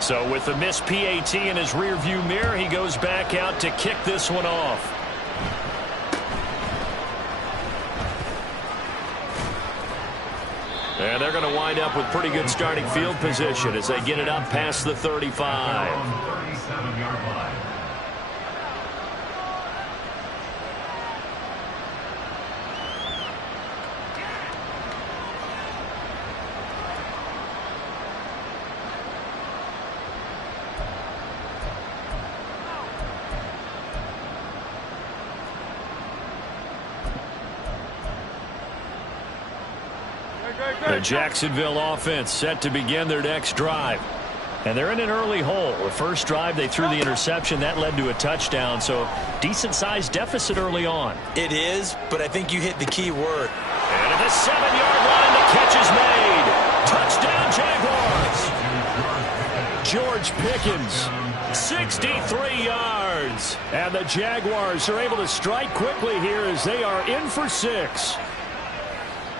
So with the missed PAT in his rearview mirror, he goes back out to kick this one off. And they're going to wind up with pretty good starting field position as they get it up past the 35. 37-yard line. The Jacksonville offense set to begin their next drive. And they're in an early hole. The first drive, they threw the interception. That led to a touchdown. So decent-sized deficit early on. It is, but I think you hit the key word. And at the 7-yard line, the catch is made. Touchdown, Jaguars. George Pickens, 63 yards. And the Jaguars are able to strike quickly here as they are in for 6.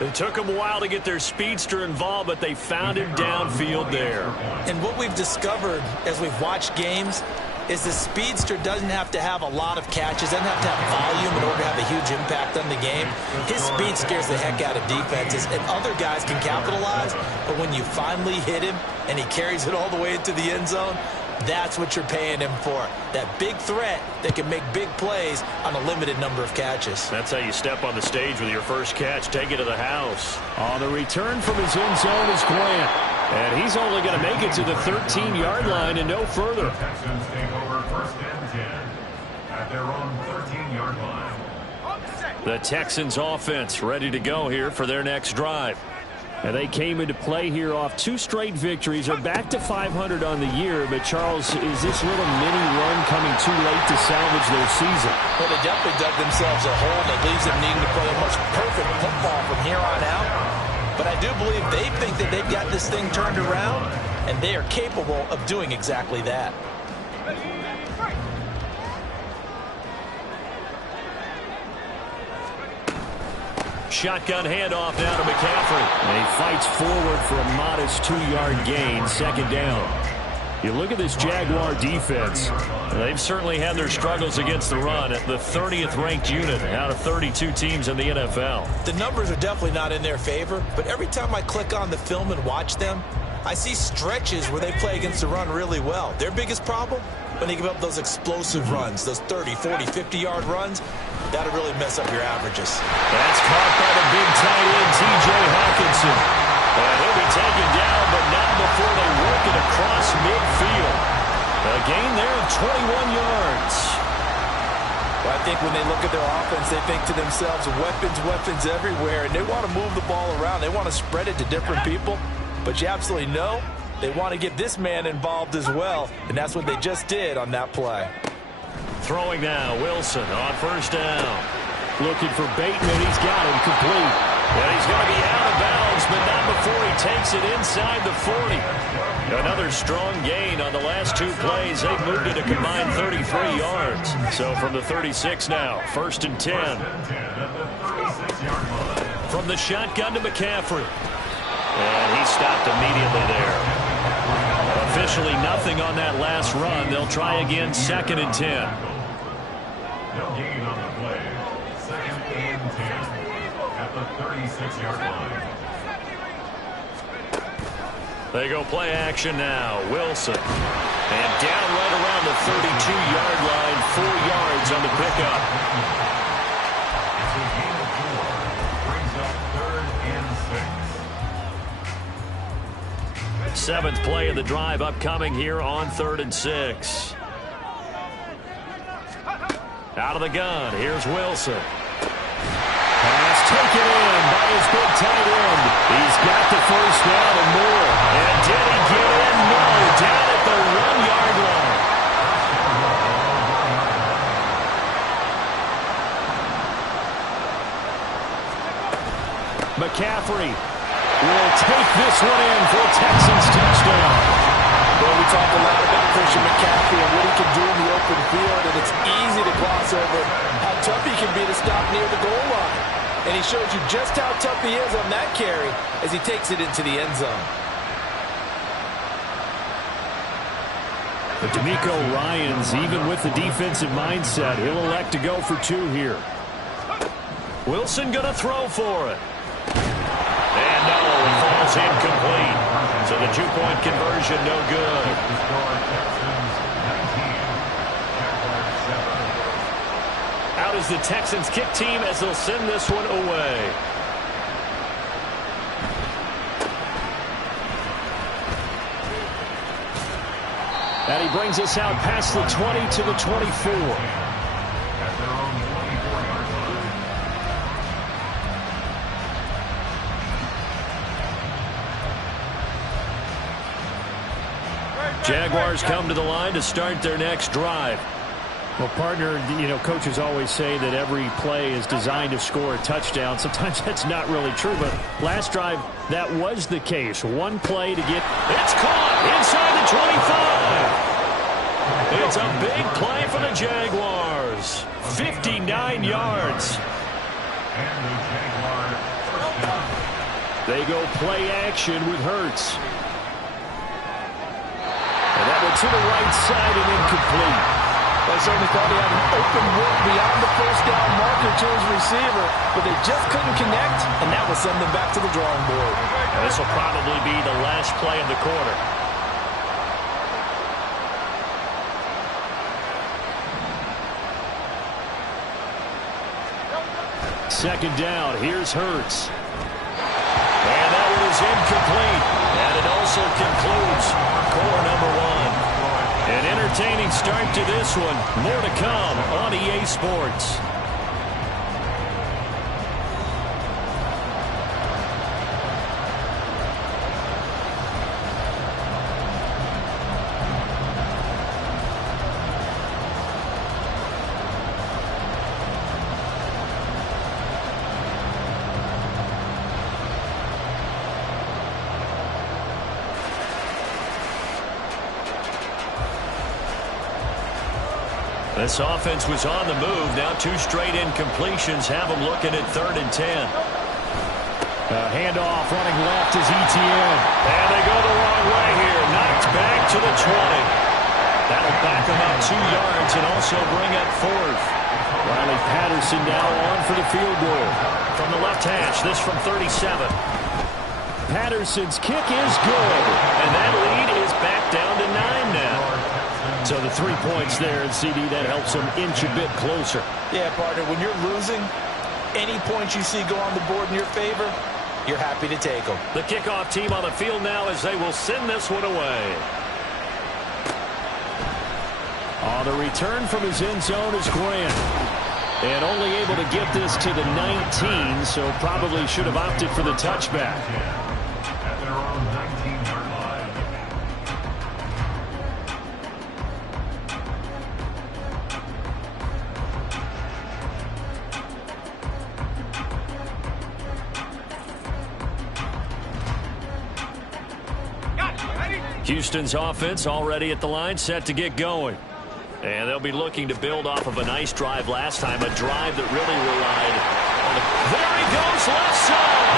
It took them a while to get their speedster involved, but they found him downfield there. And what we've discovered as we've watched games is the speedster doesn't have to have a lot of catches, doesn't have to have volume in order to have a huge impact on the game. His speed scares the heck out of defenses, and other guys can capitalize, but when you finally hit him and he carries it all the way into the end zone, that's what you're paying him for. That big threat that can make big plays on a limited number of catches. That's how you step on the stage with your first catch. Take it to the house. On the return from his end zone is Grant. And he's only going to make it to the 13-yard line and no further. The Texans take over 1st and 10 at their own 13-yard line. The Texans offense ready to go here for their next drive. And they came into play here off 2 straight victories. Are back to 500 on the year. But, Charles, is this little mini run coming too late to salvage their season? Well, they definitely dug themselves a hole that leaves them needing to play almost perfect football from here on out. But I do believe they think that they've got this thing turned around, and they are capable of doing exactly that. Shotgun handoff now to McCaffrey. And he fights forward for a modest 2-yard gain, 2nd down. You look at this Jaguar defense. They've certainly had their struggles against the run at the 30th ranked unit out of 32 teams in the NFL. The numbers are definitely not in their favor, but every time I click on the film and watch them, I see stretches where they play against the run really well. Their biggest problem? When they give up those explosive runs, those 30, 40, 50-yard runs, that'll really mess up your averages. That's caught by the big tight end, T.J. Hawkinson. And he'll be taken down, but not before they work it across midfield. A gain there of 21 yards. Well, I think when they look at their offense, they think to themselves, weapons everywhere, and they want to move the ball around. They want to spread it to different people, but you absolutely know they want to get this man involved as well, and that's what they just did on that play. Throwing now, Wilson on 1st down. Looking for Bateman. He's got him complete. And he's going to be out of bounds, but not before he takes it inside the 40. Another strong gain on the last 2 plays. They've moved it a combined 33 yards. So from the 36 now, 1st and 10. From the shotgun to McCaffrey. And he stopped immediately there. Officially nothing on that last run. They'll try again, 2nd and 10. No gain on the play. 2nd and 10 at the 36-yard line. They go play action now. Wilson. And down right around the 32-yard line. 4 yards on the pickup. It's a gain of 4. Brings up 3rd and 6. 7th play of the drive upcoming here on 3rd and 6. Out of the gun. Here's Wilson. Pass taken in by his big tight end. He's got the 1st down and more. And did he get in? No. Down at the 1-yard line. McCaffrey will take this one in for Texans touchdown. Well, we talk a lot about Christian McCaffrey and what he can do in the open field, and it's easy to gloss over how tough he can be to stop near the goal line. And he shows you just how tough he is on that carry as he takes it into the end zone. But DeMeco Ryans, even with the defensive mindset, he'll elect to go for 2 here. Wilson going to throw for it. And no, it falls incomplete. So the 2-point conversion, no good. Out is the Texans kick team as they'll send this one away. And he brings us out past the 20 to the 24. Jaguars come to the line to start their next drive. Well, partner, coaches always say that every play is designed to score a touchdown. Sometimes that's not really true, but last drive, that was the case. One play to get... It's caught inside the 25. It's a big play for the Jaguars. 59 yards. They go play action with Hurts. And that one to the right side and incomplete. I certainly thought he had an open look beyond the first down marker to his receiver, but they just couldn't connect, and that will send them back to the drawing board. And this will probably be the last play of the quarter. Second down, here's Hurts. And that one is incomplete. And it also concludes quarter number 1. An entertaining start to this one. More to come on EA Sports. This offense was on the move. Now 2 straight incompletions have them looking at 3rd and 10. Handoff running left is Etienne. And they go the wrong way here. Knocked back to the 20. That'll back them up 2 yards and also bring up 4th. Riley Patterson now on for the field goal. From the left hash, this from 37. Patterson's kick is good. And that lead is back down to 9 now. So the 3 points there, and CD, that helps them inch a bit closer. Yeah, partner, when you're losing, any points you see go on the board in your favor, you're happy to take them. The kickoff team on the field now as they will send this one away. On the return from his end zone is Grant. And only able to get this to the 19, so probably should have opted for the touchback. At their own 19-yard line. Houston's offense already at the line, set to get going. And they'll be looking to build off of a nice drive last time, a drive that really relied on the... There he goes, left side!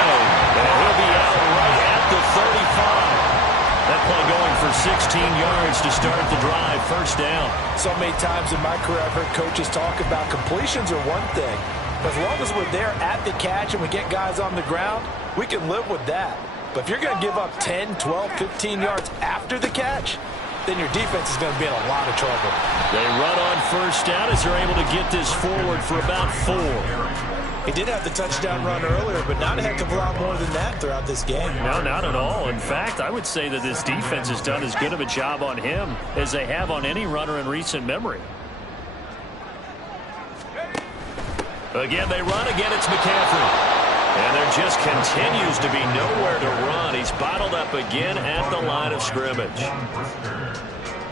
And he'll be out right at the 35. That play going for 16 yards to start the drive, first down. So many times in my career I've heard coaches talk about completions are one thing. But as long as we're there at the catch and we get guys on the ground, we can live with that. But if you're going to give up 10, 12, 15 yards after the catch, then your defense is going to be in a lot of trouble. They run on first down as they're able to get this forward for about 4. He did have the touchdown run earlier, but not a heck of a lot more than that throughout this game. No, not at all. In fact, I would say that this defense has done as good of a job on him as they have on any runner in recent memory. Again, they run. Again, it's McCaffrey. And there just continues to be nowhere to run. He's bottled up again at the line of scrimmage.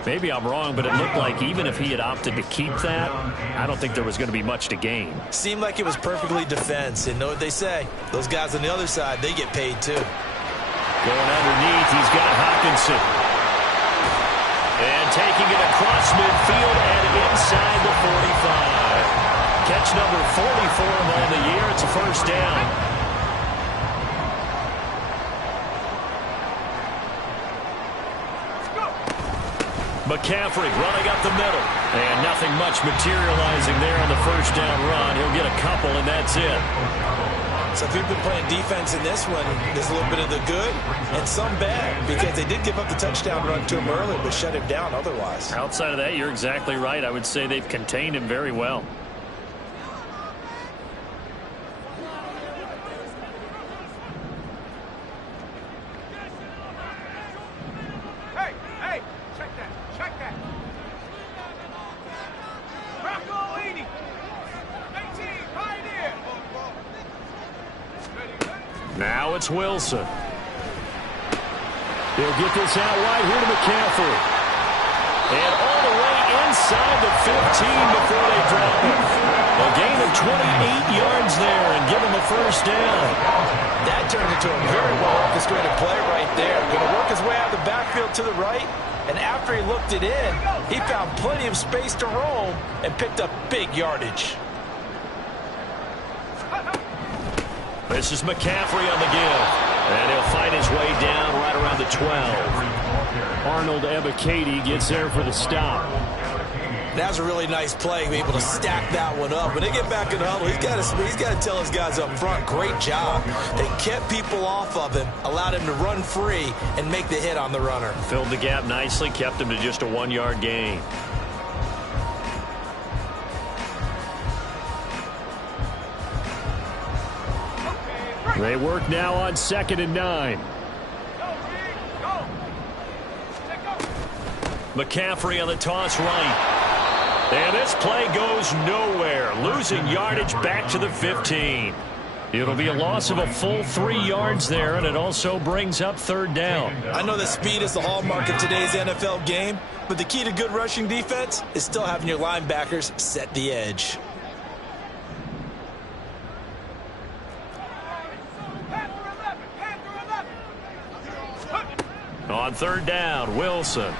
Maybe I'm wrong, but it looked like even if he had opted to keep that, I don't think there was going to be much to gain. Seemed like it was perfectly defense. And know what they say? Those guys on the other side, they get paid too. Going underneath, he's got Hockenson. And taking it across midfield and inside the 45. Catch number 40 for him on the year. It's a first down. McCaffrey running up the middle. And nothing much materializing there on the first down run. He'll get a couple, and that's it. So if you've been playing defense in this one, there's a little bit of the good and some bad, because they did give up the touchdown run to him early, but shut him down otherwise. Outside of that, you're exactly right. I would say they've contained him very well. Now it's Wilson. He'll get this out wide here to McCaffrey. And all the way inside the 15 before they drop him. A gain of 28 yards there and give him a first down. That turned into a very well orchestrated play right there. Going to work his way out of the backfield to the right. And after he looked it in, he found plenty of space to roam and picked up big yardage. This is McCaffrey on the give. And he'll find his way down right around the 12. Arnold Ebiketie gets there for the stop. That's a really nice play, be able to stack that one up. When they get back in the huddle, he's got to tell his guys up front, great job. They kept people off of him, allowed him to run free and make the hit on the runner. Filled the gap nicely, kept him to just a 1-yard gain. They work now on 2nd and 9. McCaffrey on the toss right. And this play goes nowhere. Losing yardage back to the 15. It'll be a loss of a full 3 yards there, and it also brings up 3rd down. I know that speed is the hallmark of today's NFL game, but the key to good rushing defense is still having your linebackers set the edge. On 3rd down, Wilson.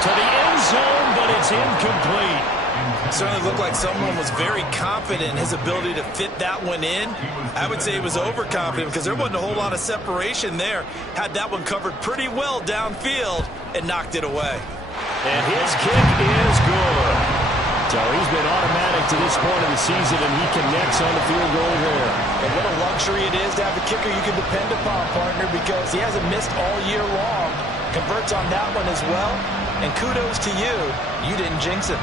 To the end zone, but it's incomplete. Certainly looked like someone was very confident in his ability to fit that one in. I would say he was overconfident because there wasn't a whole lot of separation there. Had that one covered pretty well downfield and knocked it away. And his kick is good. So he's been automatic to this point of the season, and he connects on the field goal there. And what a luxury it is to have a kicker you can depend upon, partner, because he hasn't missed all year long. Converts on that one as well. And kudos to you. You didn't jinx it.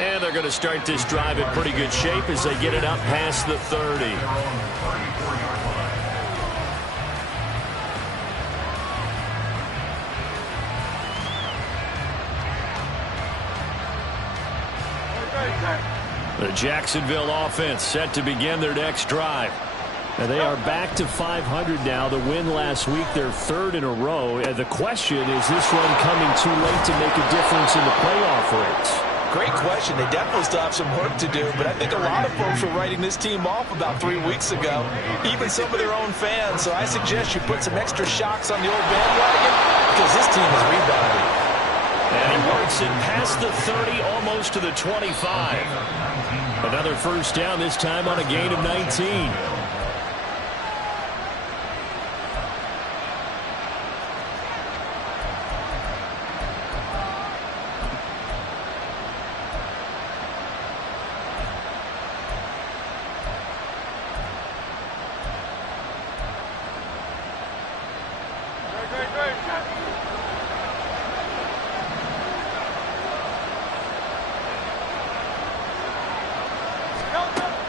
And they're going to start this drive in pretty good shape as they get it up past the 30. The Jacksonville offense set to begin their next drive. And they are back to 500 now. The win last week, their 3rd in a row. And the question, is this run coming too late to make a difference in the playoff race? Great question. They definitely still have some work to do, but I think a lot of folks were writing this team off about 3 weeks ago, even some of their own fans. So I suggest you put some extra shocks on the old bandwagon because this team is rebounding. And he works it past the 30, almost to the 25. Another first down, this time on a gain of 19.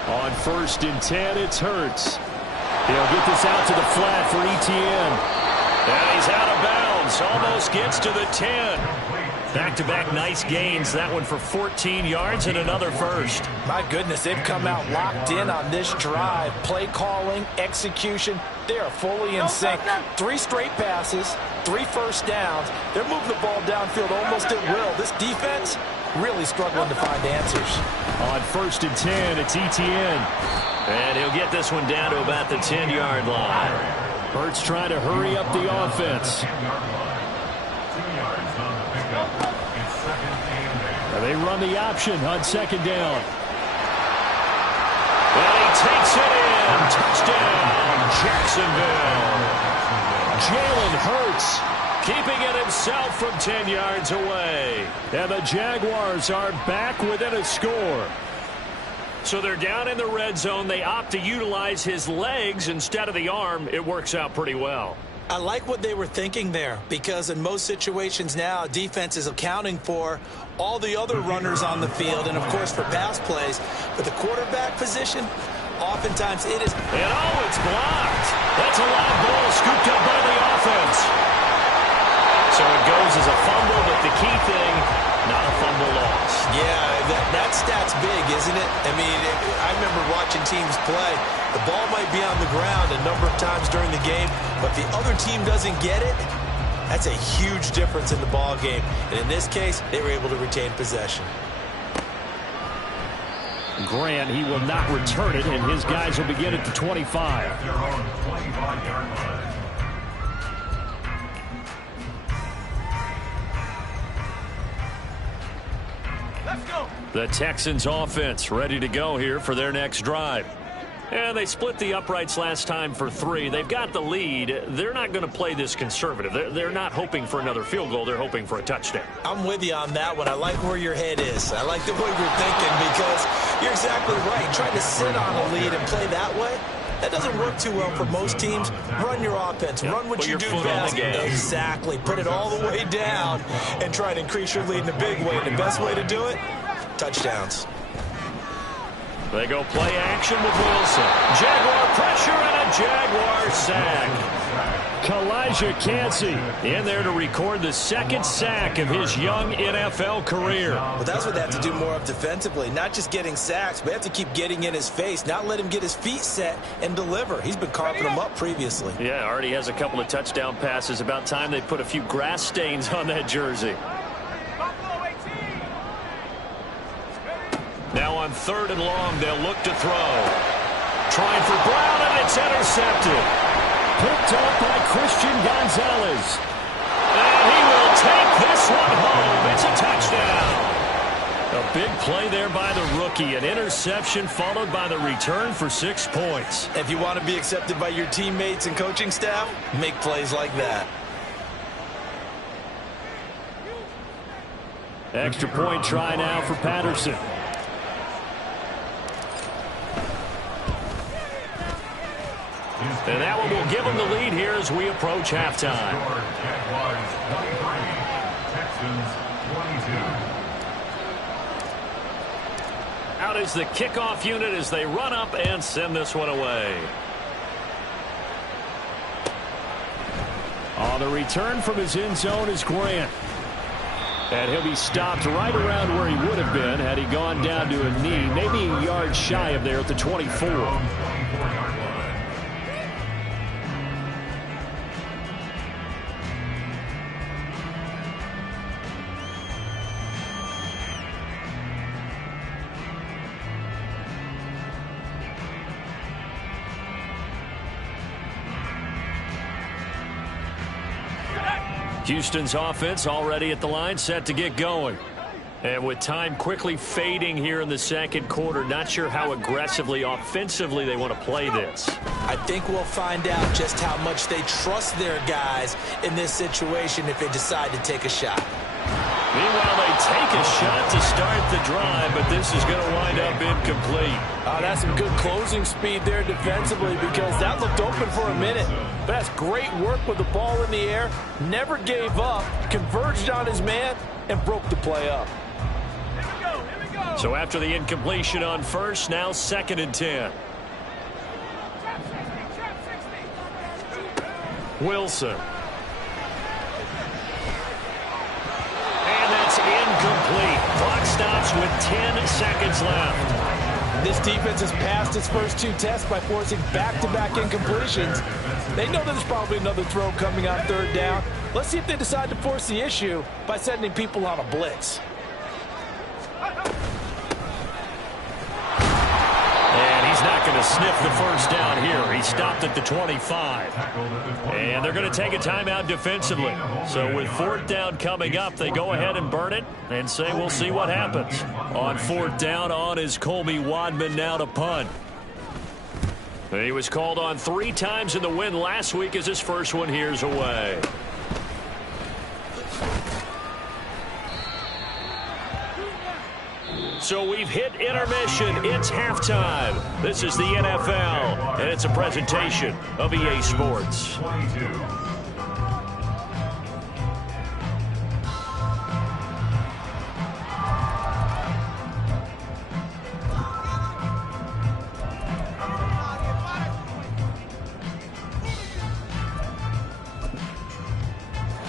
On 1st and 10, it's Hurts. He'll get this out to the flat for Etienne. And he's out of bounds. Almost gets to the 10. Back-to-back nice gains. That one for 14 yards and another first. My goodness, they've come out locked in on this drive. Play calling, execution, they are fully in sync. 3 straight passes, 3 first downs. They're moving the ball downfield almost at will. This defense really struggling to find answers. On 1st and 10, it's Etienne. And he'll get this one down to about the 10-yard line. Hurts trying to hurry up the offense. And they run the option on 2nd down. And he takes it in. Touchdown, Jacksonville. Jalen Hurts keeping it himself from 10 yards away. And the Jaguars are back within a score. So they're down in the red zone. They opt to utilize his legs instead of the arm. It works out pretty well. I like what they were thinking there, because in most situations now, defense is accounting for all the other runners on the field and, of course, for pass plays. But the quarterback position, oftentimes it is. And oh, it's blocked. That's a live ball scooped up by the offense. So it goes as a fumble, but the key thing, not a fumble loss. Yeah, that stat's big, isn't it? I mean, I remember watching teams play. The ball might be on the ground a number of times during the game, but if the other team doesn't get it, that's a huge difference in the ball game. And in this case, they were able to retain possession. Grant, he will not return it, and his guys will begin at the 25. Their own 25-yard line. The Texans offense ready to go here for their next drive. And they split the uprights last time for 3. They've got the lead. They're not going to play this conservative. They're not hoping for another field goal. They're hoping for a touchdown. I'm with you on that one. I like where your head is. I like the way you're thinking, because you're exactly right. Trying to sit on a lead and play that way, that doesn't work too well for most teams. Run your offense. Run what you do best. Exactly. Put it all the way down and try to increase your lead in a big way. And the best way to do it, touchdowns. They go play action with Wilson. Jaguar pressure and a Jaguar sack. Kalijah Kancey in there to record the second sack of his young NFL career. Well, that's what they have to do more of defensively. Not just getting sacks, but they have to keep getting in his face. Not let him get his feet set and deliver. He's been carving them up previously. Yeah, already has a couple of touchdown passes. About time they put a few grass stains on that jersey. Now on 3rd and long, they'll look to throw. Trying for Brown, and it's intercepted. Picked up by Christian Gonzalez. And he will take this one home. It's a touchdown. A big play there by the rookie. An interception followed by the return for 6 points. If you want to be accepted by your teammates and coaching staff, make plays like that. Extra point try now for Patterson. And that one will give them the lead here as we approach halftime. Jaguars 23, Texans 22. Out is the kickoff unit as they run up and send this one away. On the return from his end zone is Grant. And he'll be stopped right around where he would have been had he gone down to a knee, maybe a yard shy of there at the 24. Houston's offense already at the line, set to get going. And with time quickly fading here in the second quarter, not sure how aggressively, offensively they want to play this. I think we'll find out just how much they trust their guys in this situation if they decide to take a shot. Meanwhile, they take a shot to start the drive, but this is going to wind up incomplete. That's some good closing speed there defensively, because that looked open for a minute. But that's great work with the ball in the air. Never gave up, converged on his man, and broke the play up. So after the incompletion on first, now 2nd and 10. Wilson. And that's incomplete. Clock stops with 10 seconds left. This defense has passed its first 2 tests by forcing back-to-back incompletions. They know there's probably another throw coming on 3rd down. Let's see if they decide to force the issue by sending people on a blitz. And he's not going to sniff the first down here. He stopped at the 25. And they're going to take a timeout defensively. So with 4th down coming up, they go ahead and burn it and say we'll see what happens. On 4th down, on is Colby Wadman now to punt. He was called on 3 times in the win last week as his first one here's away. So we've hit intermission. It's halftime. This is the NFL, and it's a presentation of EA Sports. 22.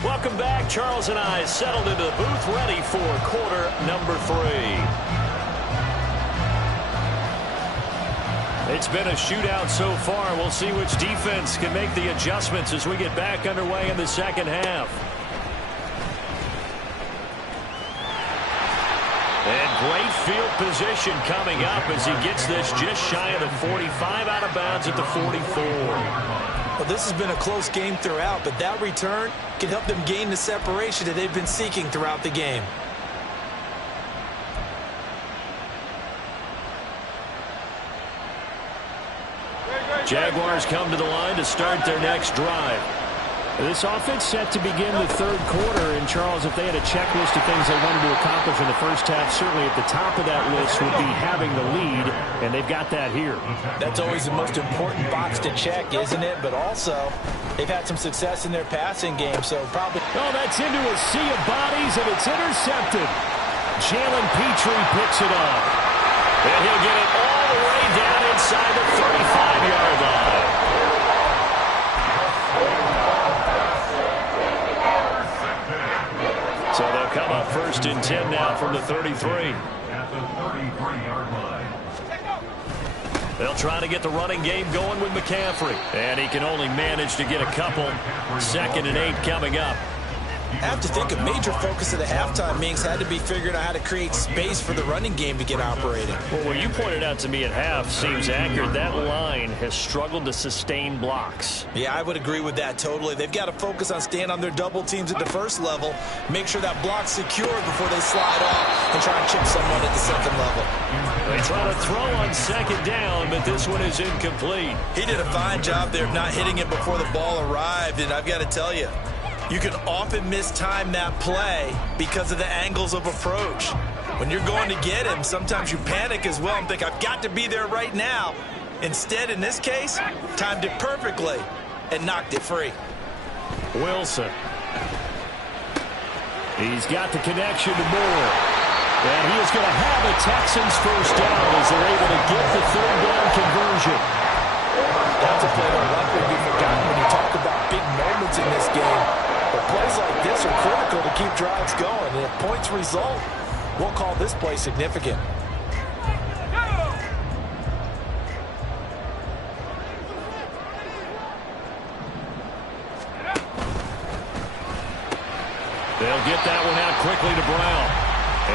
Welcome back. Charles and I settled into the booth, ready for quarter number 3. It's been a shootout so far. We'll see which defense can make the adjustments as we get back underway in the second half. And great field position coming up as he gets this just shy of the 45, out of bounds at the 44. Well, this has been a close game throughout, but that return can help them gain the separation that they've been seeking throughout the game. Jaguars come to the line to start their next drive. This offense set to begin the third quarter. And, Charles, if they had a checklist of things they wanted to accomplish in the first half, certainly at the top of that list would be having the lead, and they've got that here. That's always the most important box to check, isn't it? But also, they've had some success in their passing game, so probably... Oh, that's into a sea of bodies, and it's intercepted. Jalen Petrie picks it up. And he'll get it all the way down inside the 35-yard line. So they'll come up 1st and 10 now from the 33. At the 33-yard line. They'll try to get the running game going with McCaffrey. And he can only manage to get a couple. 2nd and 8 coming up. I have to think a major focus of the halftime meetings had to be figuring out how to create space for the running game to get operating. Well, what you pointed out to me at half seems accurate. That line has struggled to sustain blocks. Yeah, I would agree with that totally. They've got to focus on staying on their double teams at the first level, make sure that block's secure before they slide off and try and chip someone at the second level. They try to throw on 2nd down, but this one is incomplete. He did a fine job there of not hitting it before the ball arrived, and I've got to tell you, you can often mistime that play because of the angles of approach. When you're going to get him, sometimes you panic as well and think, I've got to be there right now. Instead, in this case, timed it perfectly and knocked it free. Wilson. He's got the connection to Moore. And he is going to have a Texans first down as they're able to get the 3rd down conversion. That's a play that will likely be forgotten when you talk about big moments in this game. But plays like this are critical to keep drives going. And if points result, we'll call this play significant. They'll get that one out quickly to Brown.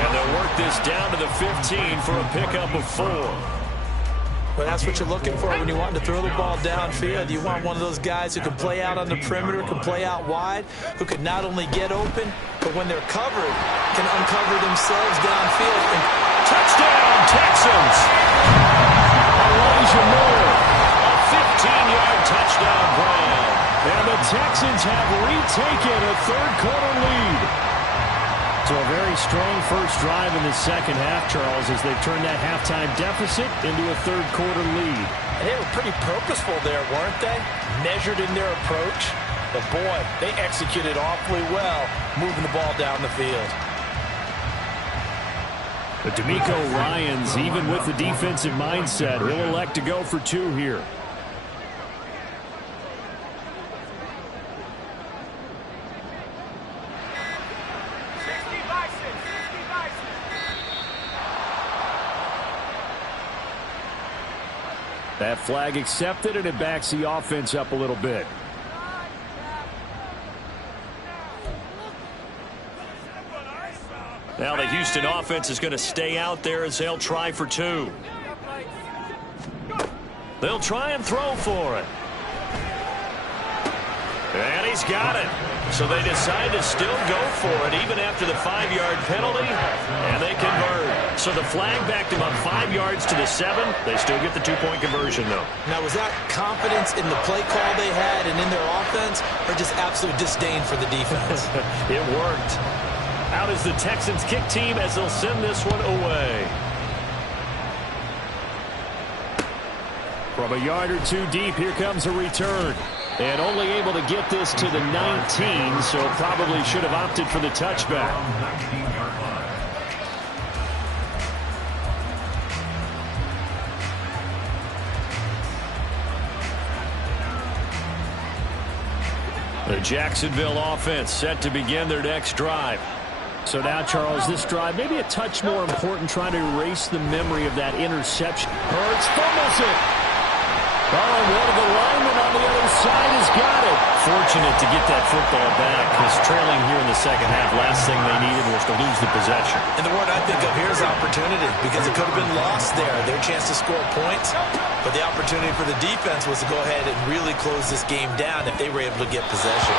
And they'll work this down to the 15 for a pickup of 4. Well, that's what you're looking for when you want to throw the ball downfield. You want one of those guys who can play out on the perimeter, can play out wide, who can not only get open, but when they're covered, can uncover themselves downfield. And touchdown, Texans! Elijah Moore, a 15-yard touchdown grab. And the Texans have retaken a third-quarter lead. So a very strong first drive in the second half, Charles, as they've turned that halftime deficit into a third-quarter lead. And they were pretty purposeful there, weren't they? Measured in their approach. But, boy, they executed awfully well moving the ball down the field. But D'Amico Ryans, even with the defensive mindset, he'll elect to go for 2 here. That flag accepted, and it backs the offense up a little bit. Now the Houston offense is going to stay out there as they'll try for 2. They'll try and throw for it. And he's got it. So they decide to still go for it even after the 5-yard penalty, and they convert. So the flag backed him up 5 yards to the 7. They still get the 2-point conversion, though. Now, was that confidence in the play call they had and in their offense, or just absolute disdain for the defense? It worked. Out is the Texans kick team as they'll send this one away. From a yard or two deep, here comes a return. And only able to get this to the 19, so probably should have opted for the touchback. The Jacksonville offense set to begin their next drive. So now, Charles, this drive maybe a touch more important, trying to erase the memory of that interception. Hurts fumbles it. Oh, and one of the linemen on the other side has got it. Fortunate to get that football back, because trailing here in the second half, last thing they needed was to lose the possession. And the word I think of here is opportunity, because it could have been lost there. Their chance to score points, but the opportunity for the defense was to go ahead and really close this game down if they were able to get possession.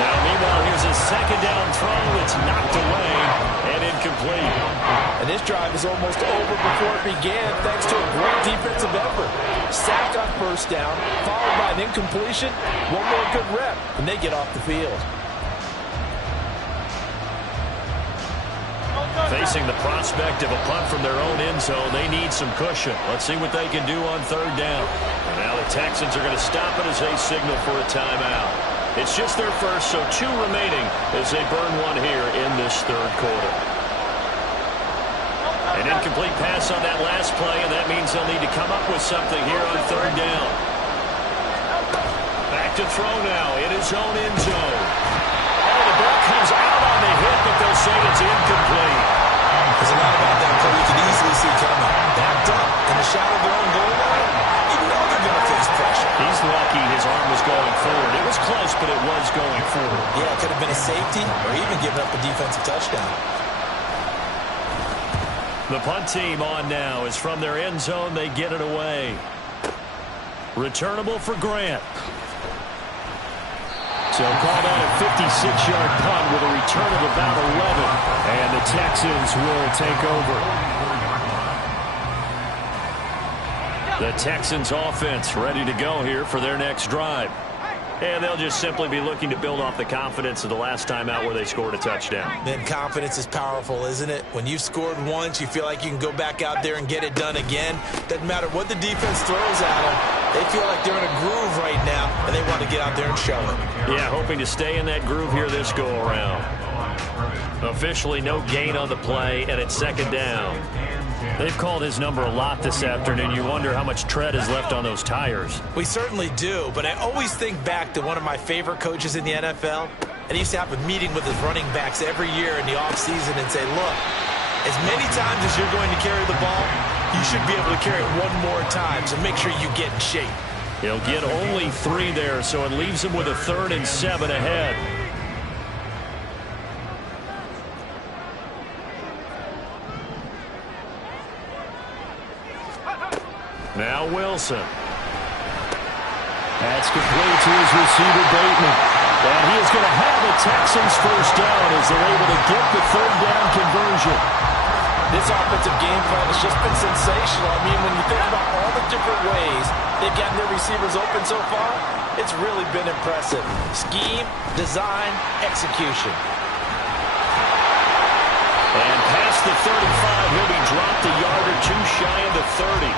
Now, meanwhile, here's a second down throw. It's knocked away and incomplete. And this drive is almost over before it began, thanks to a great defensive effort. Sack on first down, followed by an incompletion, one more good rep, and they get off the field. Facing the prospect of a punt from their own end zone, they need some cushion. Let's see what they can do on third down. And now the Texans are going to stop it as they signal for a timeout. It's just their first, so 2 remaining as they burn one here in this third quarter. An incomplete pass on that last play, and that means they'll need to come up with something here on third down. Back to throw now in his own end zone. Oh, the ball comes out on the hit, but they'll say it's incomplete. There's a lot about that play you can easily see coming. Backed up in the shadow of their own goal line. You know they're going to face pressure. He's lucky his arm was going forward. It was close, but it was going forward. Yeah, it could have been a safety or even given up a defensive touchdown. The punt team on now is from their end zone. They get it away. Returnable for Grant. So call that a 56-yard punt with a return of about 11. And the Texans will take over. The Texans offense ready to go here for their next drive. And they'll just simply be looking to build off the confidence of the last time out where they scored a touchdown. Then confidence is powerful, isn't it? When you've scored once, you feel like you can go back out there and get it done again. Doesn't matter what the defense throws at them. They feel like they're in a groove right now, and they want to get out there and show it. Yeah, hoping to stay in that groove here this go-around. Officially no gain on the play, and it's second down. They've called his number a lot this afternoon. You wonder how much tread is left on those tires. We certainly do, but I always think back to one of my favorite coaches in the NFL, and he used to have a meeting with his running backs every year in the offseason and say, look, as many times as you're going to carry the ball, you should be able to carry it one more time, so make sure you get in shape. He'll get only 3 there, so it leaves him with a 3rd and 7 ahead. Now Wilson. That's complete to his receiver, Bateman. And he is going to have the Texans first down as they're able to get the third down conversion. This offensive game plan has just been sensational. I mean, when you think about all the different ways they've gotten their receivers open so far, it's really been impressive. Scheme, design, execution. And past the 35, he'll be dropped a yard or 2 shy of the 30.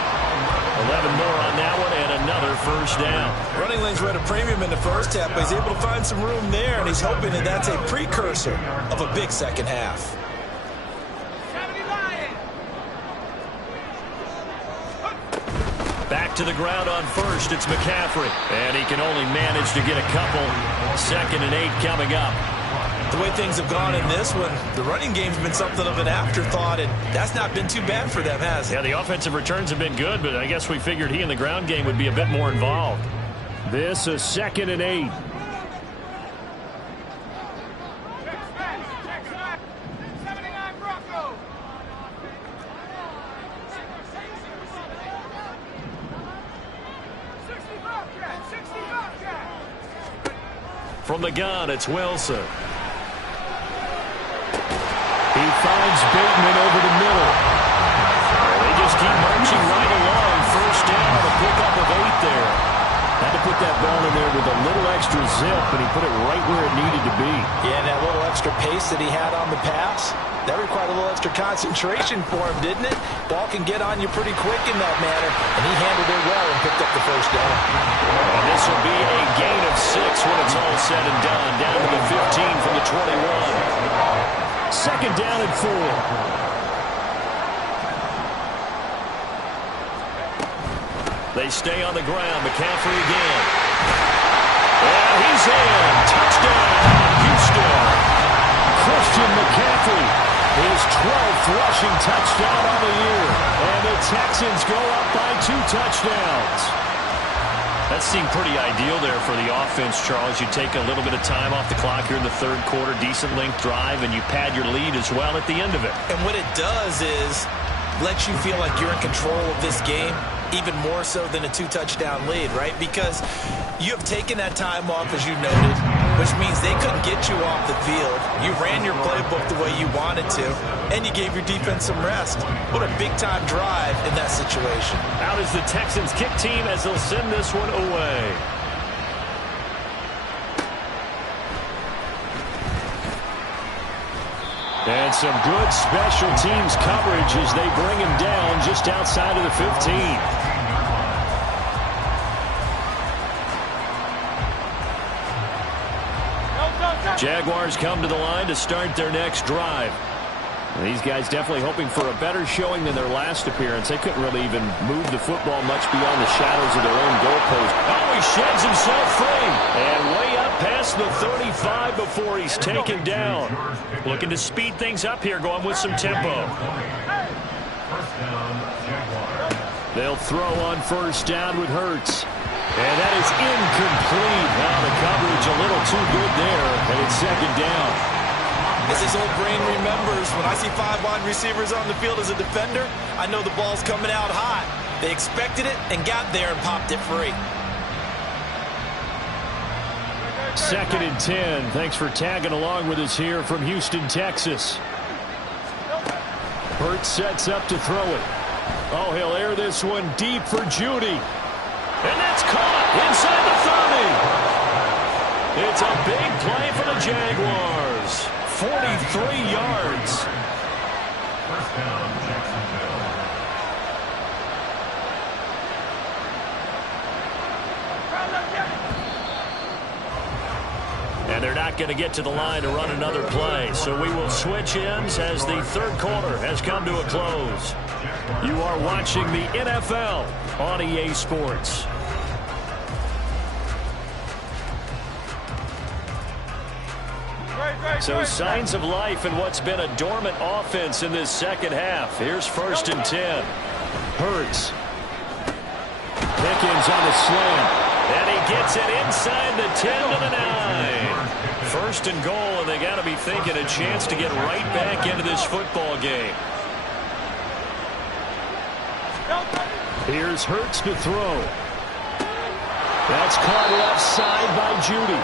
11 more on that one and another first down. Running lanes were at a premium in the first half, but he's able to find some room there, and he's hoping that that's a precursor of a big second half. Back to the ground on first, it's McCaffrey. And he can only manage to get a couple. 2nd and 8 coming up. The way things have gone in this one, the running game's been something of an afterthought, and that's not been too bad for them, has it? Yeah, the offensive returns have been good, but I guess we figured he in the ground game would be a bit more involved. This is 2nd and 8. From the gun, it's Wilson. He finds Bateman over the middle. extra zip, and he put it right where it needed to be. Yeah, and that little extra pace that he had on the pass, that required a little extra concentration for him, didn't it? Ball can get on you pretty quick in that manner, and he handled it well and picked up the first down. And this will be a gain of 6 when it's all said and done, down to the 15 from the 21. Second down and 4. They stay on the ground. McCaffrey again. And he's in. Touchdown, Houston. Christian McCaffrey, his 12th rushing touchdown on the year. And the Texans go up by 2 touchdowns. That seemed pretty ideal there for the offense, Charles. You take a little bit of time off the clock here in the third quarter, decent length drive, and you pad your lead as well at the end of it. And what it does is lets you feel like you're in control of this game, even more so than a 2-touchdown lead, right? Because you have taken that time off, as you noted, which means they couldn't get you off the field. You ran your playbook the way you wanted to, and you gave your defense some rest. What a big-time drive in that situation. Out is the Texans kick team as they'll send this one away. And some good special teams coverage as they bring him down just outside of the 15. Jaguars come to the line to start their next drive. And these guys definitely hoping for a better showing than their last appearance. They couldn't really even move the football much beyond the shadows of their own goalpost. Oh, he sheds himself free. And way up past the 35 before he's taken down. Looking to speed things up here, going with some tempo. They'll throw on first down with Hurts. And that is incomplete. Now the coverage a little too good there, and it's second down. As his old brain remembers, when I see 5 wide receivers on the field as a defender, I know the ball's coming out hot. They expected it and got there and popped it free. Second and 10. Thanks for tagging along with us here from Houston, Texas. Hurts sets up to throw it. Oh, he'll air this one deep for Judy. And that's caught inside the 30. It's a big play for the Jaguars. 43 yards. First down, Jacksonville. And they're not going to get to the line to run another play. So we will switch ends as the third quarter has come to a close. You are watching the NFL on EA Sports. So signs of life in what's been a dormant offense in this second half. Here's first and 10. Hurts. Pickens on the slant. And he gets it inside the 10 to the 9. First and goal, and they got to be thinking a chance to get right back into this football game. Here's Hurts to throw. That's caught left side by Judy.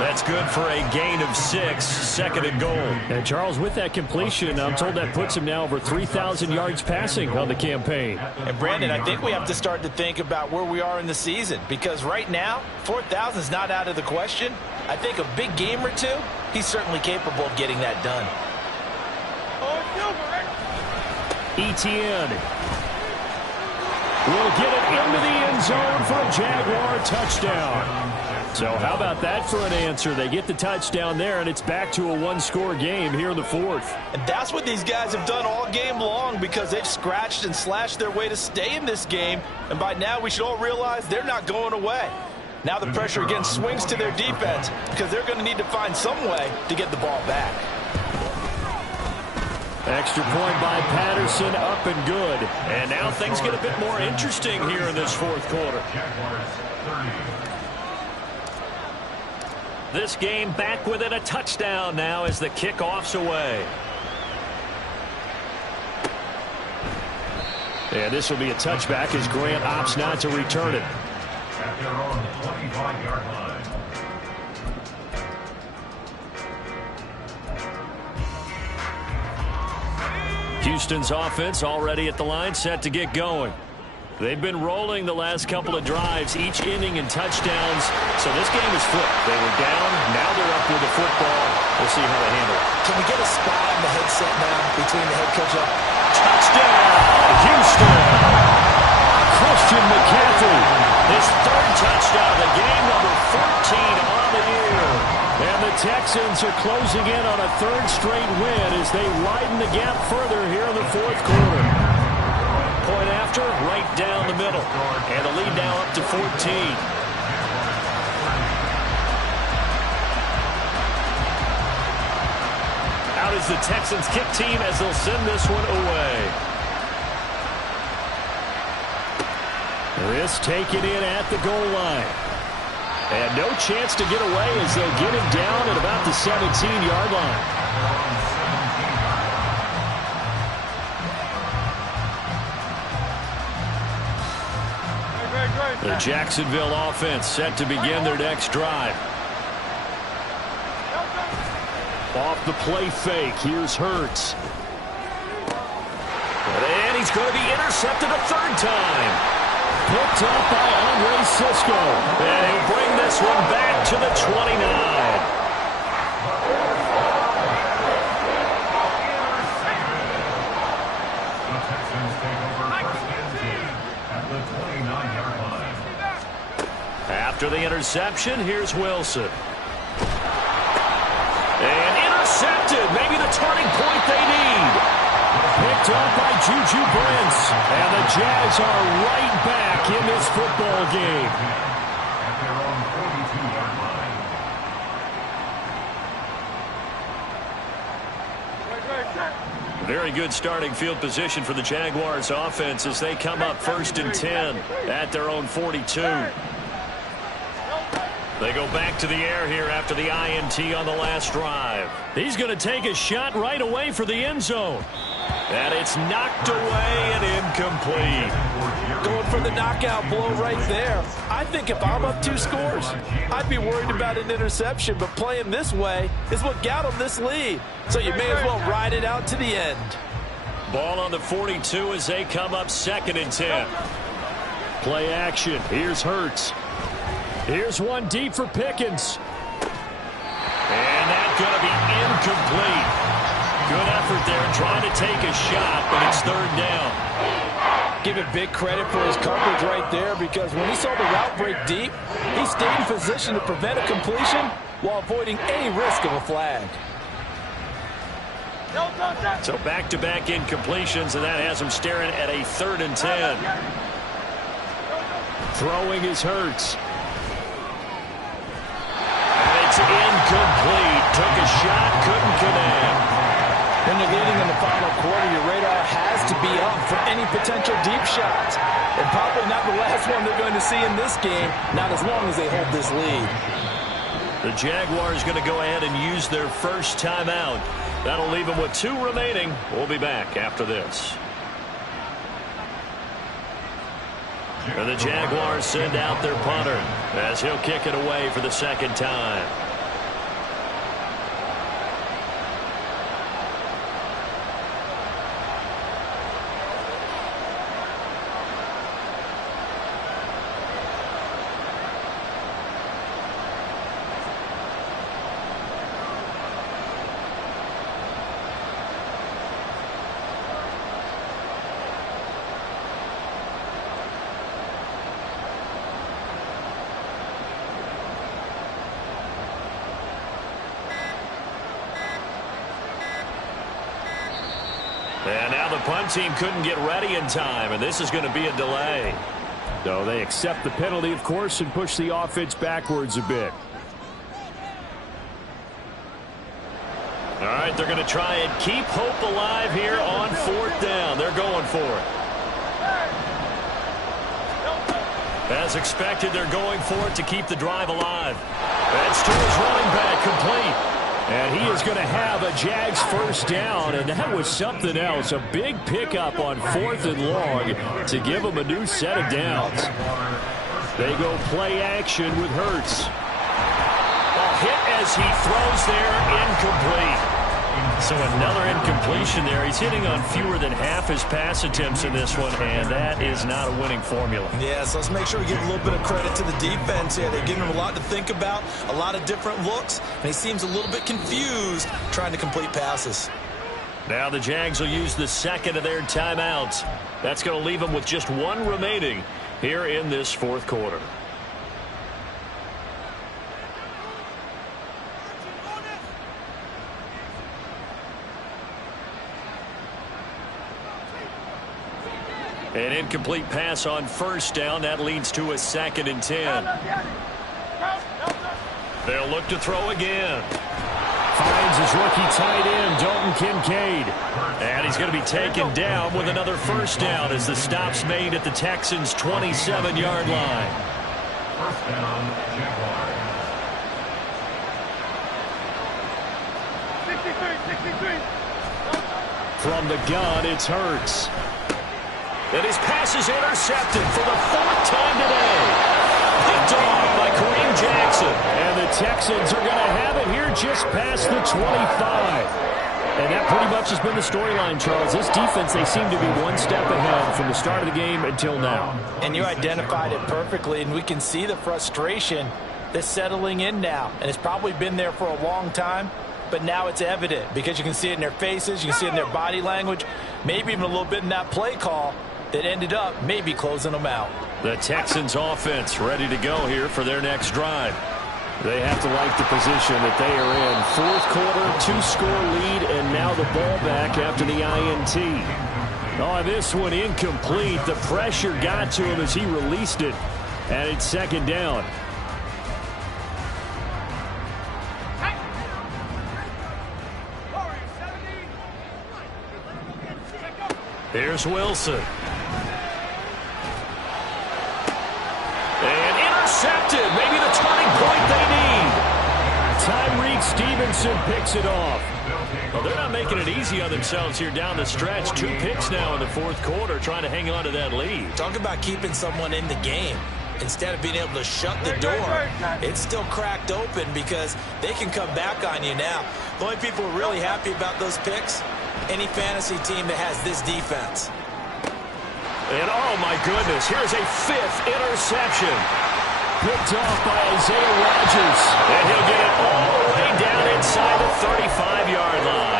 That's good for a gain of 6, second and goal. And Charles, with that completion, I'm told that puts him now over 3,000 yards passing on the campaign. And Brandon, I think we have to start to think about where we are in the season, because right now, 4,000 is not out of the question. I think a big game or two, he's certainly capable of getting that done. Etienne will get it into the end zone for a Jaguar touchdown. So how about that for an answer? They get the touchdown there, and it's back to a one-score game here in the fourth. And that's what these guys have done all game long, because they've scratched and slashed their way to stay in this game. And by now, we should all realize they're not going away. Now the pressure again swings to their defense, because they're going to need to find some way to get the ball back. Extra point by Patterson, up and good. And now things get a bit more interesting here in this fourth quarter. This game back within a touchdown now as the kickoff's away. And this will be a touchback as Grant opts not to return it. At their own 25-yard line. Houston's offense already at the line, set to get going. They've been rolling the last couple of drives, each inning in touchdowns. So this game is flipped. They were down. Now they're up with the football. We'll see how they handle it. Can we get a spot on the headset now between the head coach and touchdown, Houston! Christian McCaffrey, his third touchdown of the game, number 14 on the year. And the Texans are closing in on a third straight win as they widen the gap further here in the fourth quarter. Point after, right down the middle. And the lead now up to 14. Out is the Texans kick team as they'll send this one away. This taken in at the goal line. And no chance to get away as they'll get him down at about the 17-yard line. The Jacksonville offense set to begin their next drive. Off the play fake, here's Hurts. And he's going to be intercepted a third time. Picked up by Andre Cisco. And he'll bring this one back to the 29. After the interception, here's Wilson. And intercepted. Maybe the turning point they need. Picked up by Juju Brents. And the Jags are right back in this football game. At their own 42-yard line. Very good starting field position for the Jaguars offense as they come up 1st and 10 at their own 42. They go back to the air here after the INT on the last drive. He's going to take a shot right away for the end zone. And it's knocked away and incomplete. going for the knockout blow right there. I think if I'm up 2 scores, I'd be worried about an interception, but playing this way is what got them this lead. So you may as well ride it out to the end. Ball on the 42 as they come up 2nd and 10. Play action. Here's Hurts. Here's one deep for Pickens. And that's going to be incomplete. Good effort there trying to take a shot, but it's 3rd down. Give it big credit for his coverage right there, because when he saw the route break deep, he stayed in position to prevent a completion while avoiding any risk of a flag. So back-to-back incompletions, and that has him staring at a 3rd and 10. Throwing his Hurts. And it's incomplete. Took a shot, couldn't connect. When you're leading in the final quarter, your radar has to be up for any potential deep shots. And probably not the last one they're going to see in this game, not as long as they hold this lead. The Jaguars going to go ahead and use their first timeout. That'll leave them with 2 remaining. We'll be back after this. And the Jaguars send out their punter as he'll kick it away for the 2nd time. And now the punt team couldn't get ready in time, and this is going to be a delay. No, they accept the penalty, of course, and push the offense backwards a bit. All right, they're going to try and keep hope alive here on 4th down. They're going for it. As expected, they're going for it to keep the drive alive. That's to his running back, complete. And he is going to have a Jags first down, and that was something else. A big pickup on 4th and long to give them a new set of downs. They go play action with Hurts. A hit as he throws there, incomplete. So another incompletion there. He's hitting on fewer than half his pass attempts in this one, and that is not a winning formula. Yeah, so let's make sure we give a little bit of credit to the defense here. They're giving him a lot to think about, a lot of different looks, and he seems a little bit confused trying to complete passes. Now the Jags will use the second of their timeouts. That's going to leave them with just one remaining here in this fourth quarter. An incomplete pass on first down. That leads to a 2nd and 10. They'll look to throw again. Finds his rookie tight end, Dalton Kincaid. And he's going to be taken down with another first down as the stop's made at the Texans' 27-yard line. First down, Jaguars. 63. From the gun, it's Hurts. And his pass is intercepted for the 4th time today. Picked off by Kareem Jackson. And the Texans are going to have it here just past the 25. And that pretty much has been the storyline, Charles. This defense, they seem to be one step ahead from the start of the game until now. And you identified it perfectly, and we can see the frustration that's settling in now. And it's probably been there for a long time, but now it's evident because you can see it in their faces, you can see it in their body language, maybe even a little bit in that play call that ended up maybe closing them out. The Texans offense ready to go here for their next drive. They have to like the position that they are in. Fourth quarter, 2-score lead, and now the ball back after the INT. On this one, incomplete. The pressure got to him as he released it, and it's 2nd down. Here's Wilson. And intercepted. Maybe the turning point they need. Tyreek Stevenson picks it off. Well, they're not making it easy on themselves here down the stretch. 2 picks now in the fourth quarter, trying to hang on to that lead. Talk about keeping someone in the game. Instead of being able to shut the door, it's still cracked open because they can come back on you now. The only people who are really happy about those picks, any fantasy team that has this defense. And oh my goodness, here's a 5th interception. Picked off by Isaiah Rodgers. And he'll get it all the way down inside the 35-yard line.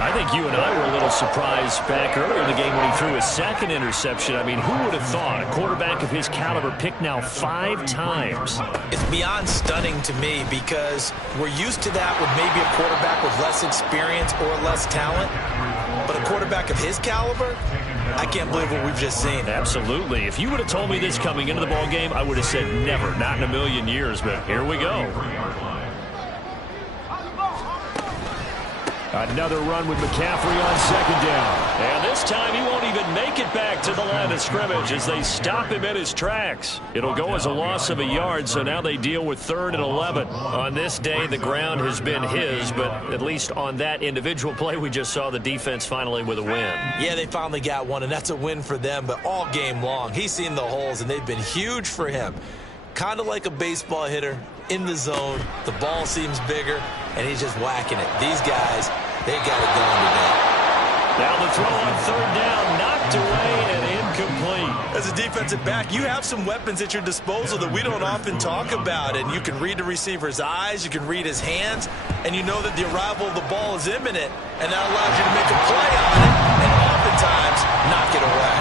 I think you and I were a little surprised back earlier in the game when he threw his 2nd interception. I mean, who would have thought a quarterback of his caliber picked now 5 times? It's beyond stunning to me because we're used to that with maybe a quarterback with less experience or less talent. But a quarterback of his caliber, I can't believe what we've just seen. Absolutely. If you would have told me this coming into the ball game, I would have said never, not in a million years. But here we go. Another run with McCaffrey on 2nd down. And this time he won't even make it back to the line of scrimmage as they stop him in his tracks. It'll go as a loss of a yard, so now they deal with 3rd and 11. On this day, the ground has been his, but at least on that individual play, we just saw the defense finally with a win. Yeah, they finally got one, and that's a win for them, but all game long, he's seen the holes, and they've been huge for him. Kind of like a baseball hitter in the zone. The ball seems bigger, and he's just whacking it. These guys, they got it going today. Now the throw on 3rd down, knocked away and incomplete. As a defensive back, you have some weapons at your disposal that we don't often talk about, and you can read the receiver's eyes, you can read his hands, and you know that the arrival of the ball is imminent, and that allows you to make a play on it, and oftentimes knock it away.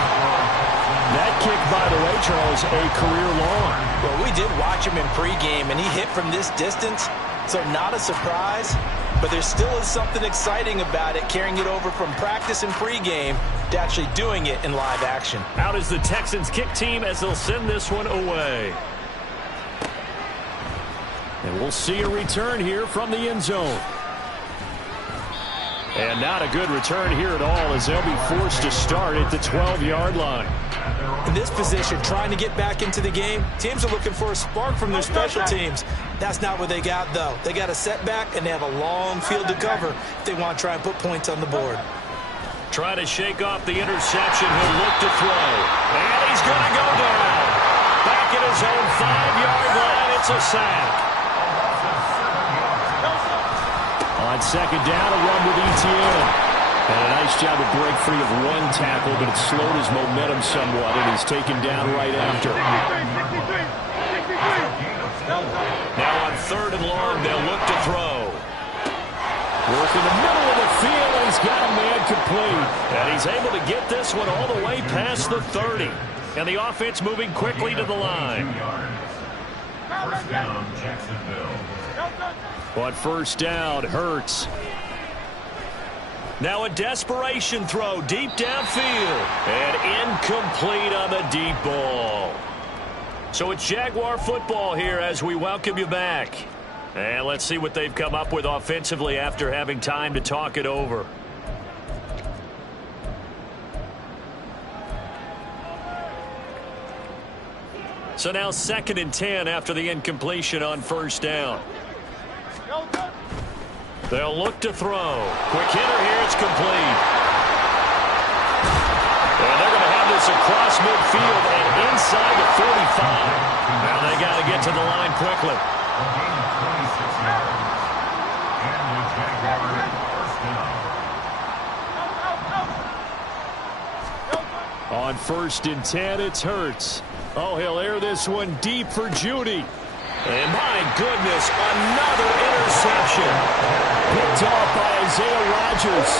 That kick, by the way, Charles, a career long. Well, we did watch him in pregame, and he hit from this distance, so not a surprise. But there still is something exciting about it, carrying it over from practice and pregame to actually doing it in live action. Out is the Texans kick team as they'll send this one away. And we'll see a return here from the end zone. And not a good return here at all as they'll be forced to start at the 12-yard line. In this position, trying to get back into the game, teams are looking for a spark from their special teams. That's not what they got, though. They got a setback, and they have a long field to cover if they want to try and put points on the board. Try to shake off the interception. He'll look to throw. And he's going to go down. Back at his own 5-yard line, it's a sack. On On second down, a run with Etienne. And a nice job to break free of one tackle, but it slowed his momentum somewhat, and he's taken down right after. Now on third and long, they'll look to throw. Work in the middle of the field, and he's got a man complete. And he's able to get this one all the way past the 30. And the offense moving quickly to the line. First down, Jacksonville. On first down, Hurts. Now a desperation throw deep downfield. And incomplete on the deep ball. So it's Jaguar football here as we welcome you back. And let's see what they've come up with offensively after having time to talk it over. So now 2nd and 10 after the incompletion on first down. They'll look to throw. Quick hitter here, it's complete. And they're going to have this across midfield and inside the 45. Now they got to get to the line quickly. A gain of 26 yards. And the Jaguars first down. On 1st and 10, it's Hurts. Oh, he'll air this one deep for Judy. And my goodness, another interception. Picked off by Isaiah Rodgers.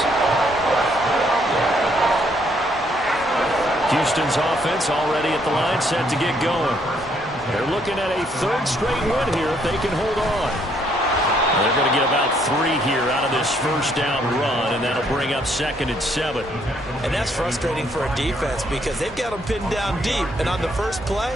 Houston's offense already at the line, set to get going. They're looking at a 3rd straight win here if they can hold on. They're going to get about 3 here out of this first down run, and that'll bring up 2nd and 7. And that's frustrating for a defense because they've got them pinned down deep. And on the first play,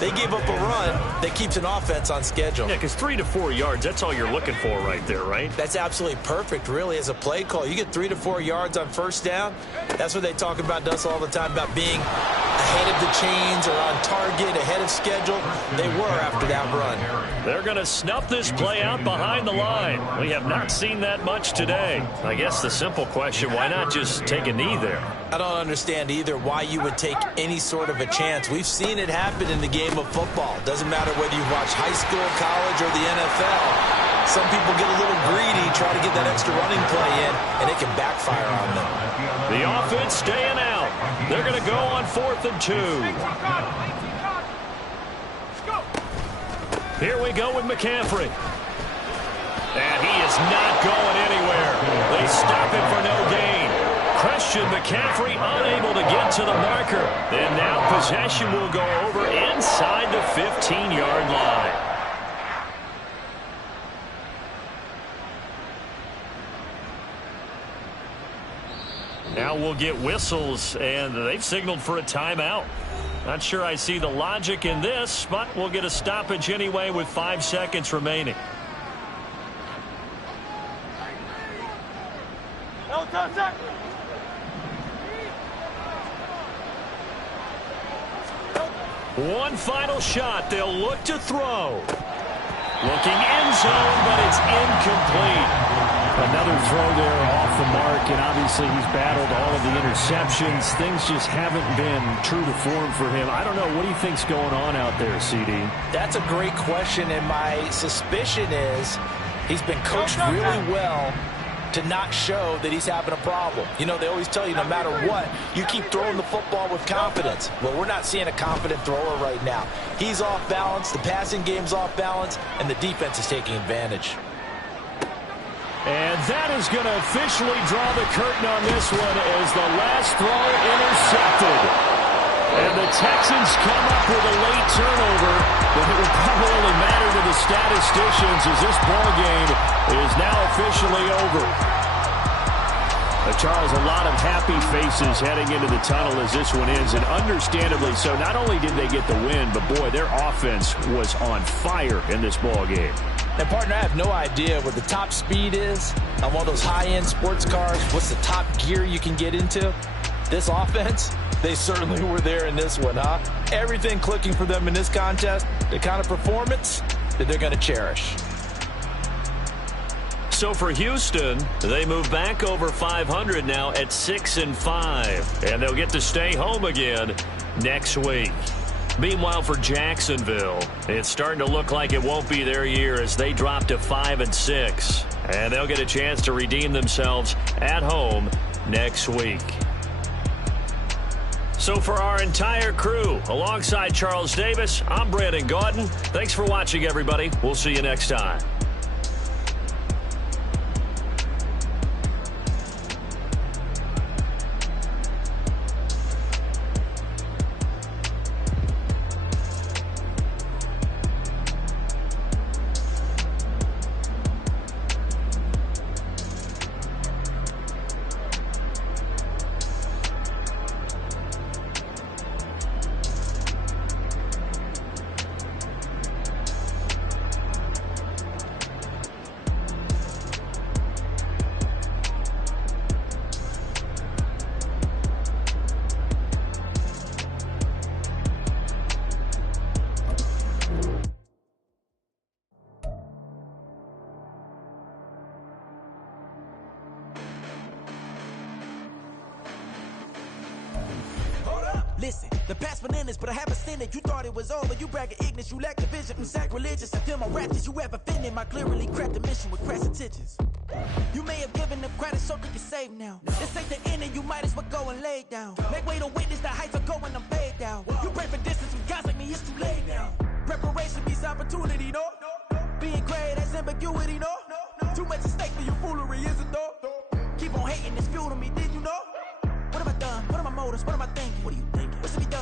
they gave up a run that keeps an offense on schedule. Yeah, because 3 to 4 yards, that's all you're looking for right there, right? That's absolutely perfect, really, as a play call. You get 3 to 4 yards on first down. That's what they talk about us all the time, about being ahead of the chains or on target, ahead of schedule. They were after that run. They're going to snuff this play out behind the line. We have not seen that much today. I guess the simple question, why not just take a knee there? I don't understand either why you would take any sort of a chance. We've seen it happen in the game of football. Doesn't matter whether you watch high school, college, or the NFL. Some people get a little greedy, try to get that extra running play in, and it can backfire on them. The offense staying out. They're going to go on 4th and 2. Here we go with McCaffrey. And he is not going anywhere. They stop him for no gain. Christian McCaffrey unable to get to the marker. And now possession will go over inside the 15-yard line. Now we'll get whistles, and they've signaled for a timeout. Not sure I see the logic in this, but we'll get a stoppage anyway with 5 seconds remaining. One final shot. They'll look to throw. Looking end zone, but it's incomplete. Another throw there off the mark, and obviously he's battled all of the interceptions. Things just haven't been true to form for him. I don't know. What do you think's going on out there, CD? That's a great question, and my suspicion is he's been coached really well to not show that he's having a problem. You know, they always tell you no matter what, you keep throwing the football with confidence. Well, we're not seeing a confident thrower right now. He's off balance, the passing game's off balance, and the defense is taking advantage. And that is going to officially draw the curtain on this one as the last throw intercepted. And the Texans come up with a late turnover, but it will probably only matter to the statisticians as this ball game is now officially over. Charles, a lot of happy faces heading into the tunnel as this one ends, and understandably so. Not only did they get the win, but boy, their offense was on fire in this ball game. Now, partner, I have no idea what the top speed is on one of those high-end sports cars. What's the top gear you can get into? This offense, they certainly were there in this one, huh? Everything clicking for them in this contest, the kind of performance that they're going to cherish. So for Houston, they move back over 500 now at 6-5, and they'll get to stay home again next week. Meanwhile, for Jacksonville, it's starting to look like it won't be their year as they drop to 5-6. And they'll get a chance to redeem themselves at home next week. So for our entire crew, alongside Charles Davis, I'm Brandon Gaudin. Thanks for watching, everybody. We'll see you next time. Listen, the past bananas, but I haven't seen it. You thought it was over, you bragging ignorance, you lack the vision from sacrilegious. I feel my raptors, you have offended my clearly crafted mission with crass intentions. You may have given them credit so they can save now. This ain't the end and you might as well go and lay down. Make way to witness the heights are going, I'm paid down. You pray for distance from guys like me, it's too late now. Preparation means opportunity, no? Being great has ambiguity, no? Too much at stake for your foolery, is it though? Keep on hating, it's fuel to me, did you know? What have I done? What are my motives? What am I thinking? What do you think? What's to be done?